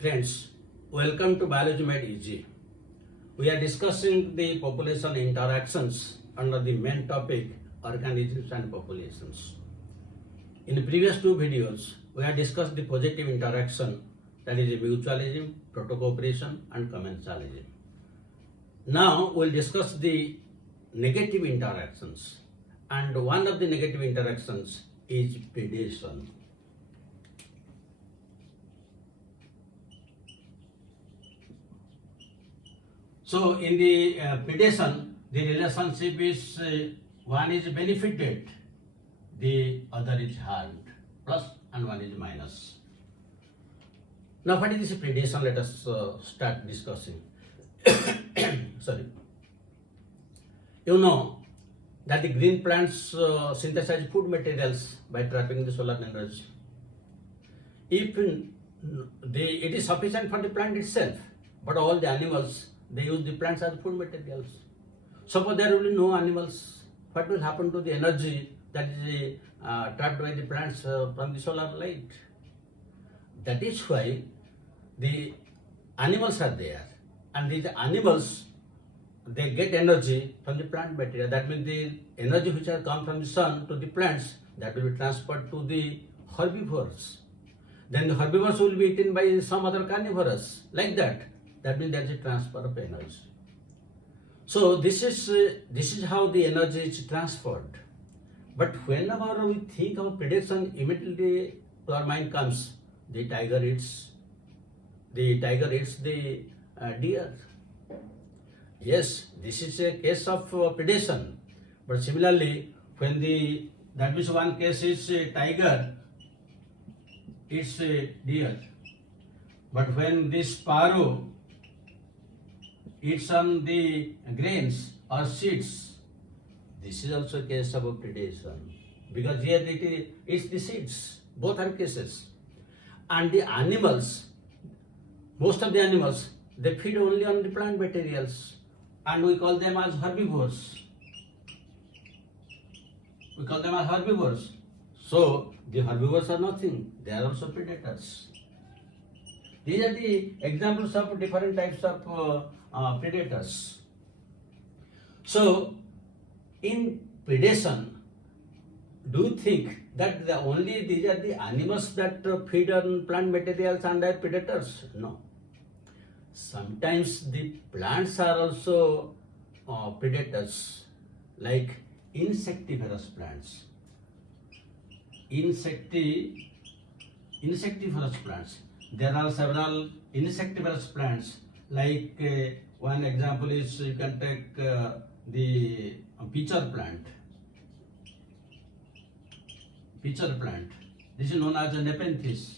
Friends, welcome to Biology Made Easy. We are discussing the population interactions under the main topic organisms and populations. In the previous two videos, we have discussed the positive interaction, that is mutualism, protocooperation and commensalism. Now we will discuss the negative interactions, and one of the negative interactions is predation. So in the predation, the relationship is one is benefited, the other is harmed, plus and one is minus. Now what is this predation? Let us start discussing. Sorry. You know that the green plants synthesize food materials by trapping the solar energy. If it is sufficient for the plant itself, but all the animals, they use the plants as food materials. Suppose there will be no animals, what will happen to the energy that is trapped by the plants from the solar light? That is why the animals are there, and these animals, they get energy from the plant material. That means the energy which has come from the sun to the plants, that will be transferred to the herbivores. Then the herbivores will be eaten by some other carnivores, like that. That means there is a transfer of energy. So this is how the energy is transferred. But whenever we think of predation, immediately to our mind comes the tiger eats the deer. Yes, this is a case of predation. But similarly, when that means one case is a tiger eats a deer. But when this sparrow eats on the grains or seeds, this is also a case of predation, because here it is the seeds. Both are cases. And the animals, most of the animals, they feed only on the plant materials, and we call them as herbivores. So the herbivores are nothing, they are also predators. These are the examples of different types of predators. So in predation, do you think that these are the animals that feed on plant materials and are predators? No. Sometimes the plants are also predators, like insectivorous plants. Insectivorous plants. There are several insectivorous plants, like one example is you can take the pitcher plant. This is known as a nepenthes.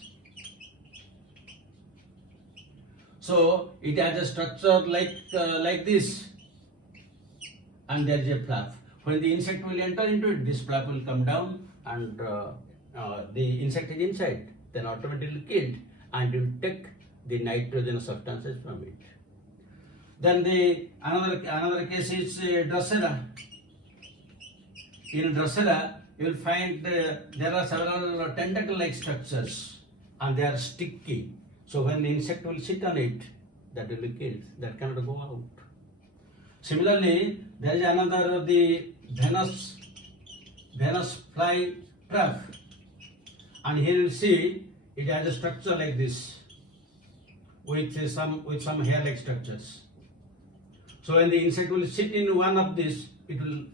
So it has a structure like this, and there is a flap. When the insect will enter into it, this flap will come down, and the insect is inside, then automatically killed, and you take the nitrogen substances from it. Then another case is Drosera. In Drosera, you will find there are several tentacle-like structures, and they are sticky. So when the insect will sit on it, that will be killed. That cannot go out. Similarly, there is another, the Venus fly trap, and here you will see it has a structure like this, with some hair-like structures. So when the insect will sit in one of these, it will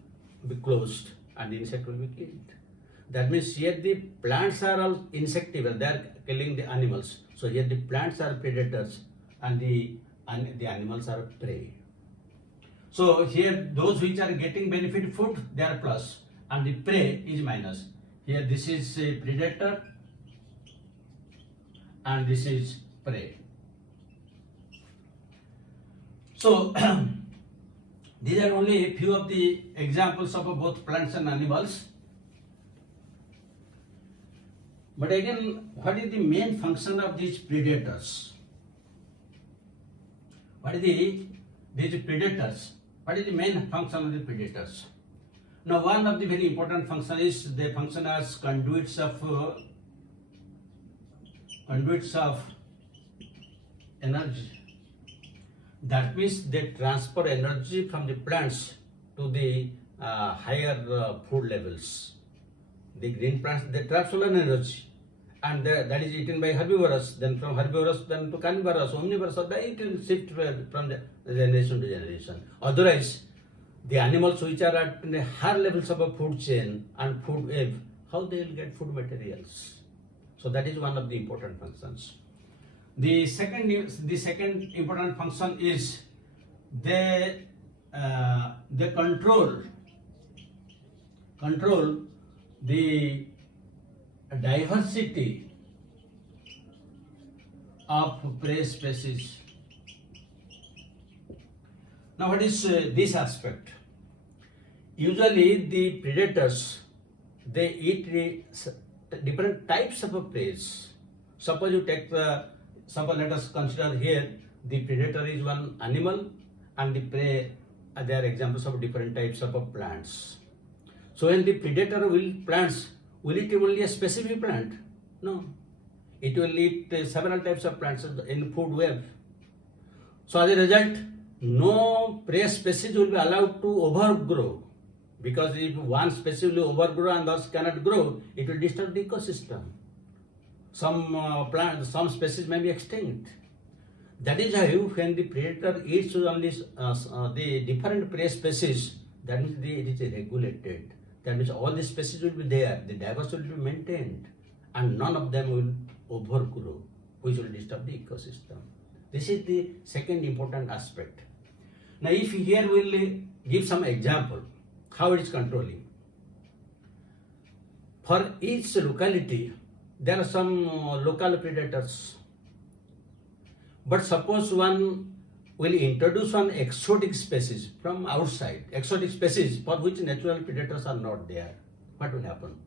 be closed and the insect will be killed. That means here the plants are all insectivorous, they are killing the animals. So here the plants are predators and the animals are prey. So here those which are getting benefit food, they are plus, and the prey is minus. Here this is a predator and this is prey. So these are only a few of the examples of both plants and animals. But again, what is the main function of these predators? What is the main function of the predators? Now, one of the very important function is they function as conduits of energy. That means they transfer energy from the plants to the higher food levels. The green plants, they trap solar energy, and that is eaten by herbivores. Then from herbivores, then to carnivorous, omnivorous, so it will shift from the generation to generation. Otherwise, the animals which are at the higher levels of a food chain and food web, how they will get food materials? So that is one of the important functions. The second important function is they control the diversity of prey species. Now, what is this aspect? Usually, the predators, they eat different types of prey. Suppose you take let us consider here the predator is one animal and the prey, they are examples of different types of plants. So when the predator will eat plants, will it only a specific plant? No. It will eat several types of plants in food web. So as a result, no prey species will be allowed to overgrow, because if one species will overgrow and thus cannot grow, it will disturb the ecosystem. Some species may be extinct. That is how when the predator eats only the different prey species, that means it is regulated. That means all the species will be there, the diversity will be maintained, and none of them will overgrow, which will disturb the ecosystem. This is the second important aspect. Now, if here we will give some example, how it is controlling. For each locality, there are some local predators. But suppose one will introduce one exotic species from outside, exotic species for which natural predators are not there. What will happen?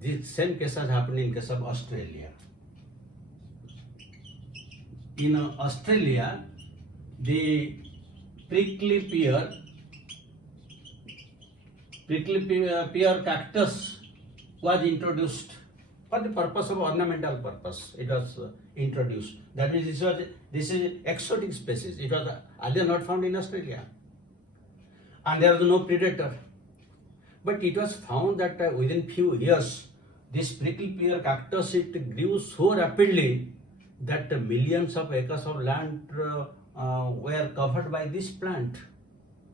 The same case has happened in case of Australia. In Australia, the prickly pear cactus was introduced for the purpose of ornamental purpose. It was introduced. That means this is exotic species. It was earlier not found in Australia, and there was no predator. But it was found that within few years, this prickly pear cactus, it grew so rapidly that millions of acres of land were covered by this plant.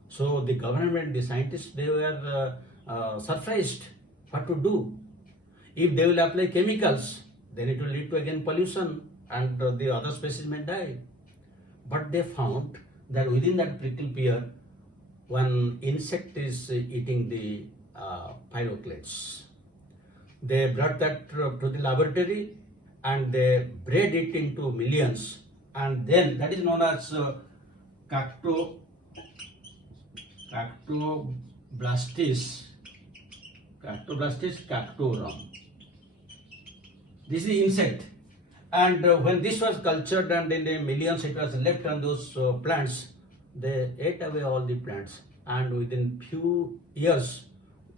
So the government, the scientists, they were surprised what to do. If they will apply chemicals, then it will lead to again pollution and the other species may die. But they found that within that prickly pear, one insect is eating the pyroclasts. They brought that to the laboratory and they bred it into millions, and then that is known as Cactoblastis cactorum. This is the insect, and when this was cultured and in the millions it was left on those plants, they ate away all the plants, and within few years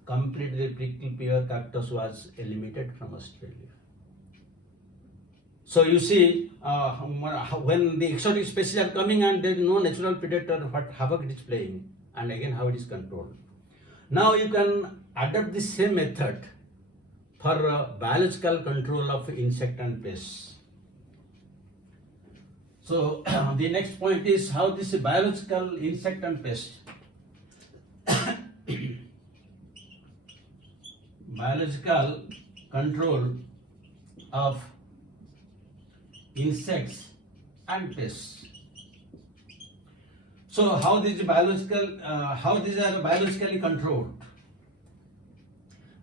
completely prickly pear cactus was eliminated from Australia. So you see, when the exotic species are coming and there is no natural predator, what havoc it is playing, and again how it is controlled. Now you can adopt the same method for biological control of insect and pests. So the next point is how this biological insect and pest. Biological control of insects and pests. So how these are biologically controlled?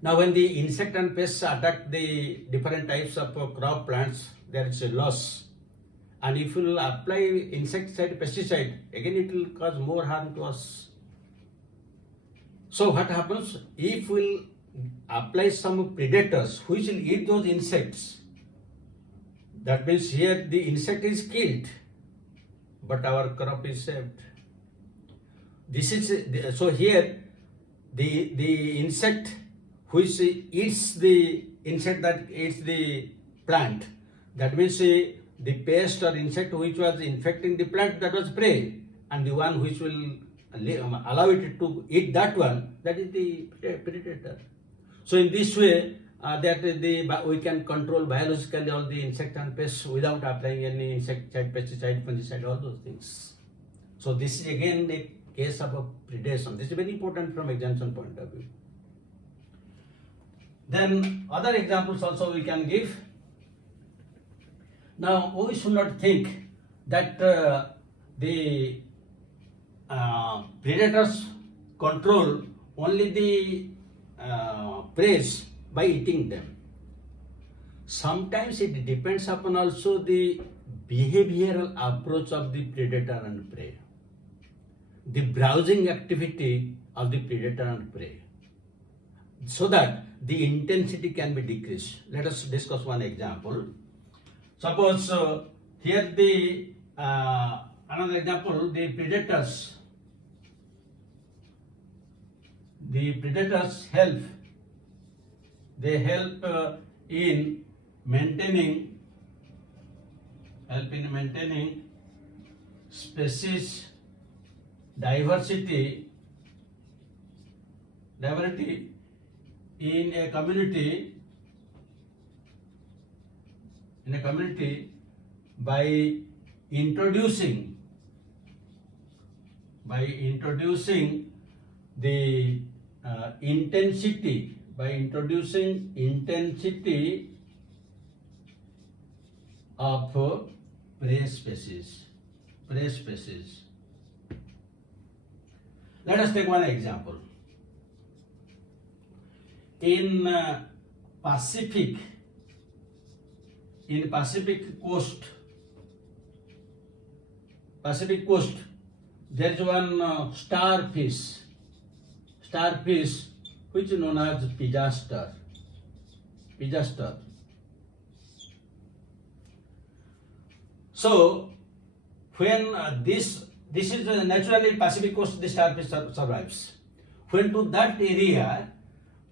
Now when the insect and pests attack the different types of crop plants, there is a loss. And if you will apply insecticide, pesticide, again it will cause more harm to us. So what happens? If we will apply some predators which will eat those insects, that means here the insect is killed, but our crop is saved. This is so here the insect which eats the insect that eats the plant, that means the pest or insect which was infecting the plant, that was prey, and the one which will allow it to eat that one, that is the predator. So in this way, we can control biologically all the insect and pests without applying any insecticide, pesticide, fungicide, all those things. So this is again the case of a predation. This is very important from examination point of view. Then other examples also we can give. Now we should not think that the predators control only the prey by eating them. Sometimes it depends upon also the behavioral approach of the predator and prey, the browsing activity of the predator and prey, so that the intensity can be decreased. Let us discuss one example. Suppose here the another example, the predators help in maintaining species diversity in a community by introducing the intensity of prey species. Let us take one example. In Pacific coast, there is one starfish which is known as pigaster. So when this is naturally Pacific coast, the starfish survives. When to that area,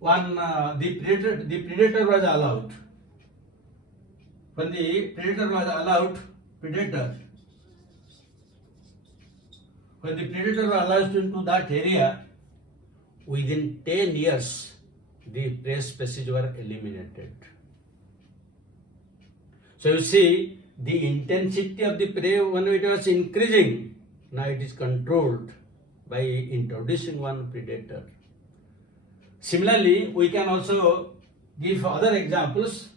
the predator was allowed. When the predator was allowed into that area, within 10 years, the prey species were eliminated. So you see, the intensity of the prey when it was increasing, now it is controlled by introducing one predator. Similarly, we can also give other examples.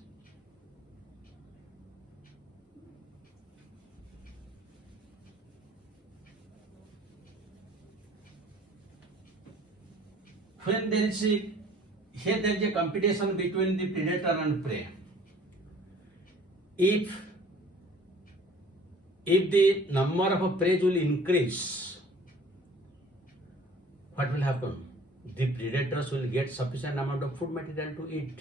When there is a competition between the predator and prey. If the number of prey will increase, what will happen? The predators will get sufficient amount of food material to eat.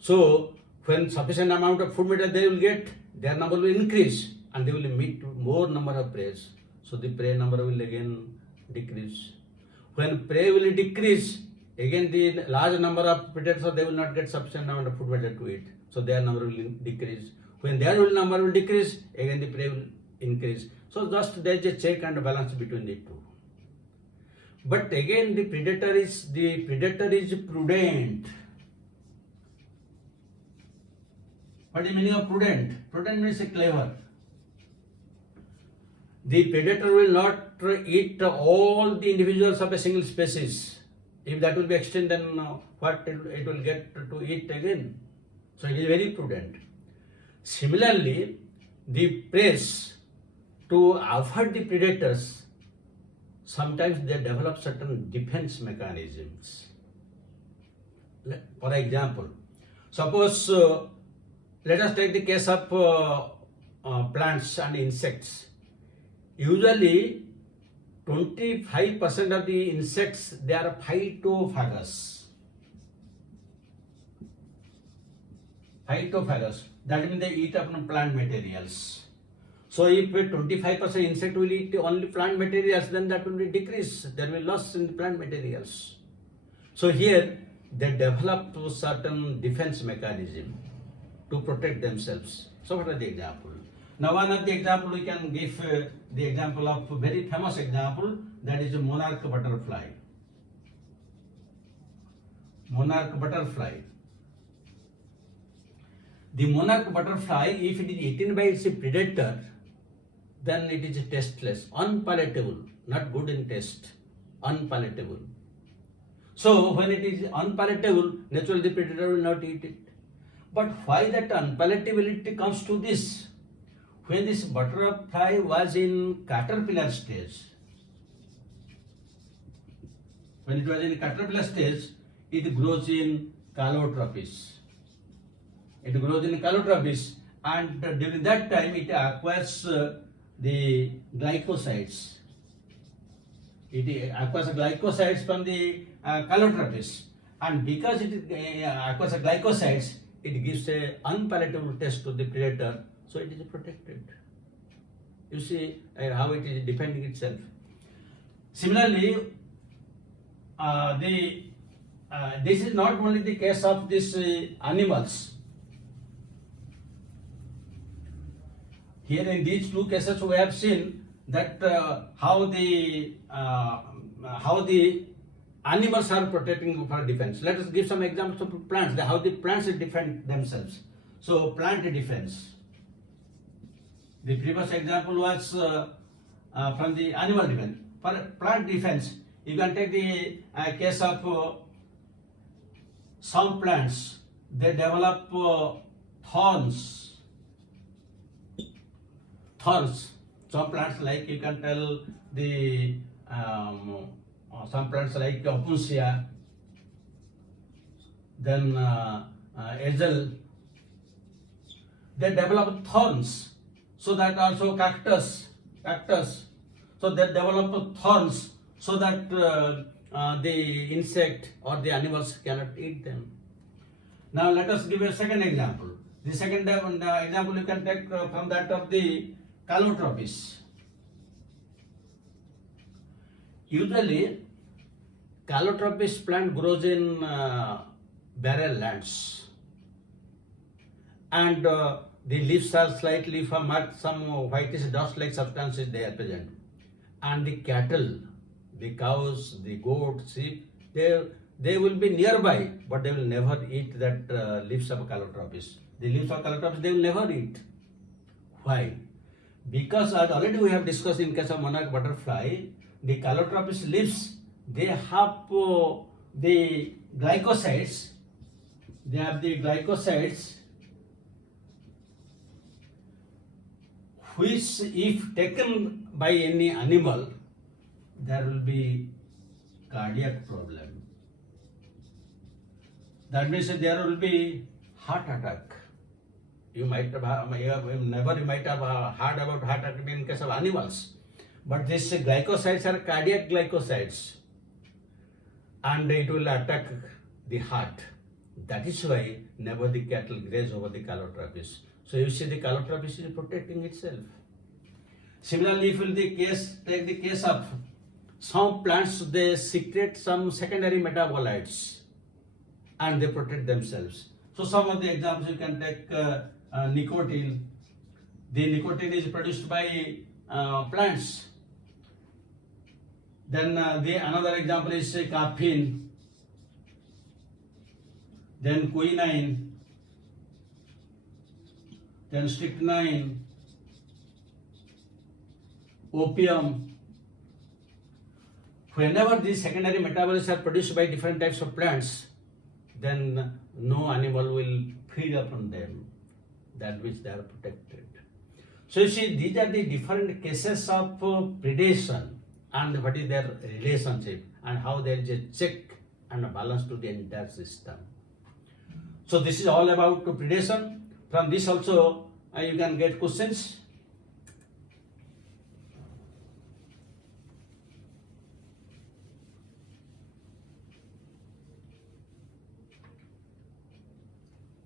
So when sufficient amount of food material they will get, their number will increase and they will meet more number of prey. So the prey number will again decrease. When prey will decrease, again the large number of predators, they will not get sufficient amount of food material to eat. So their number will decrease. When their number will decrease, again the prey will increase. So just there is a check and balance between the two. But again the predator is prudent. What is the meaning of prudent? Prudent means clever. The predator will not eat all the individuals of a single species. If that will be extinct, then what it will get to eat again? So it is very prudent. Similarly, the prey, to avoid the predators, sometimes they develop certain defense mechanisms. For example, suppose let us take the case of plants and insects. Usually 25% of the insects, they are phytophagous. That means they eat up plant materials. So if 25% insect will eat only plant materials, then that will be decrease. There will be loss in the plant materials. So here they develop certain defense mechanism. to protect themselves. So what are the example? Now one of the example we can give the example of very famous example, that is monarch butterfly. Monarch butterfly. The monarch butterfly, if it is eaten by its predator, then it is tasteless, unpalatable, not good in taste, unpalatable. So when it is unpalatable, naturally the predator will not eat it. But why that unpalatability comes to this? When this butterfly was in caterpillar stage, when it was in caterpillar stage, it grows in calotropis. It grows in calotropis, and during that time it acquires the glycosides. It acquires glycosides from the calotropis, and because it acquires glycosides, it gives a unpalatable taste to the predator, so it is protected. You see how it is defending itself. Similarly, this is not only the case of these animals. Here in these two cases we have seen that how the animals are protecting for defense. Let us give some examples of plants, how the plants defend themselves. So plant defense. The previous example was from the animal defense. For plant defense, you can take the case of some plants. They develop thorns. Some plants, like you can tell the some plants like opuntia, then hazel, they develop thorns. So that also cactus, so they develop thorns so that the insect or the animals cannot eat them. Now let us give a second example. The second example you can take from that of the calotropis. Usually, calotropis plant grows in barren lands, and the leaves are slightly marked, some whitish dust-like substances they are present, and the cattle, the cows, the goats, sheep, they will be nearby, but they will never eat that leaves of calotropis. The leaves of calotropis they will never eat. Why? Because as already we have discussed in case of monarch butterfly, the calotropis leaves, they have the glycosides. They have the glycosides, which if taken by any animal, there will be cardiac problem. That means there will be heart attack. You might have heard about heart attack in case of animals, but these glycosides are cardiac glycosides, and it will attack the heart. That is why never the cattle graze over the calotropis. So you see the calotropis is protecting itself. Similarly, if you take the case of some plants, they secrete some secondary metabolites and they protect themselves. So some of the examples you can take nicotine. The nicotine is produced by plants. Then another example is caffeine. Then quinine. Then strychnine. Opium. Whenever these secondary metabolites are produced by different types of plants, then no animal will feed upon them, that which they are protected. So you see, these are the different cases of predation and what is their relationship and how there is a check and a balance to the entire system. So this is all about predation. From this also you can get questions.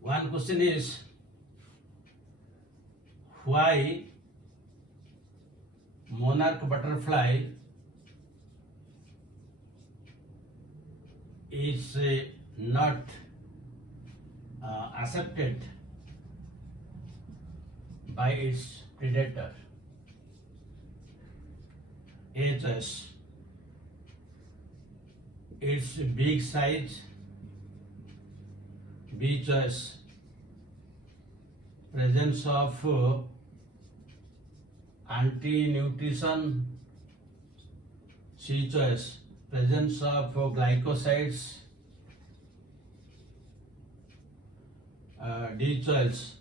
One question is, why monarch butterfly is not accepted by its predator. A choice, its big size. B choice, presence of anti-nutrition. C choice, presence of glycosides. D choice,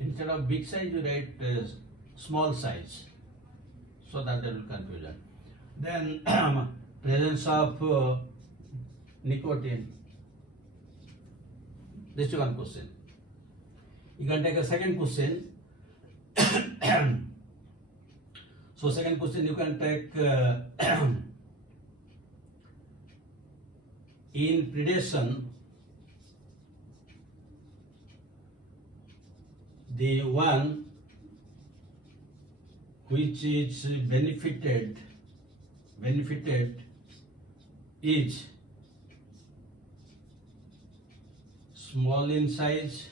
instead of big size you write small size, so that there will confusion. Then presence of nicotine. This is one question. You can take a second question. So second question you can take in predation, the one which is benefited is small in size,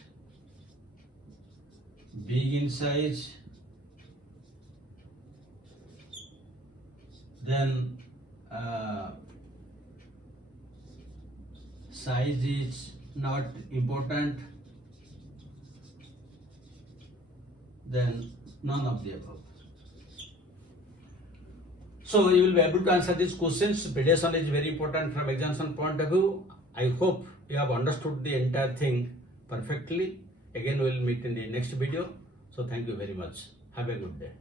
big in size, then size is not important, then none of the above. So you will be able to answer these questions. Predation is very important from examination point of view. I hope you have understood the entire thing perfectly. Again we will meet in the next video. So thank you very much. Have a good day.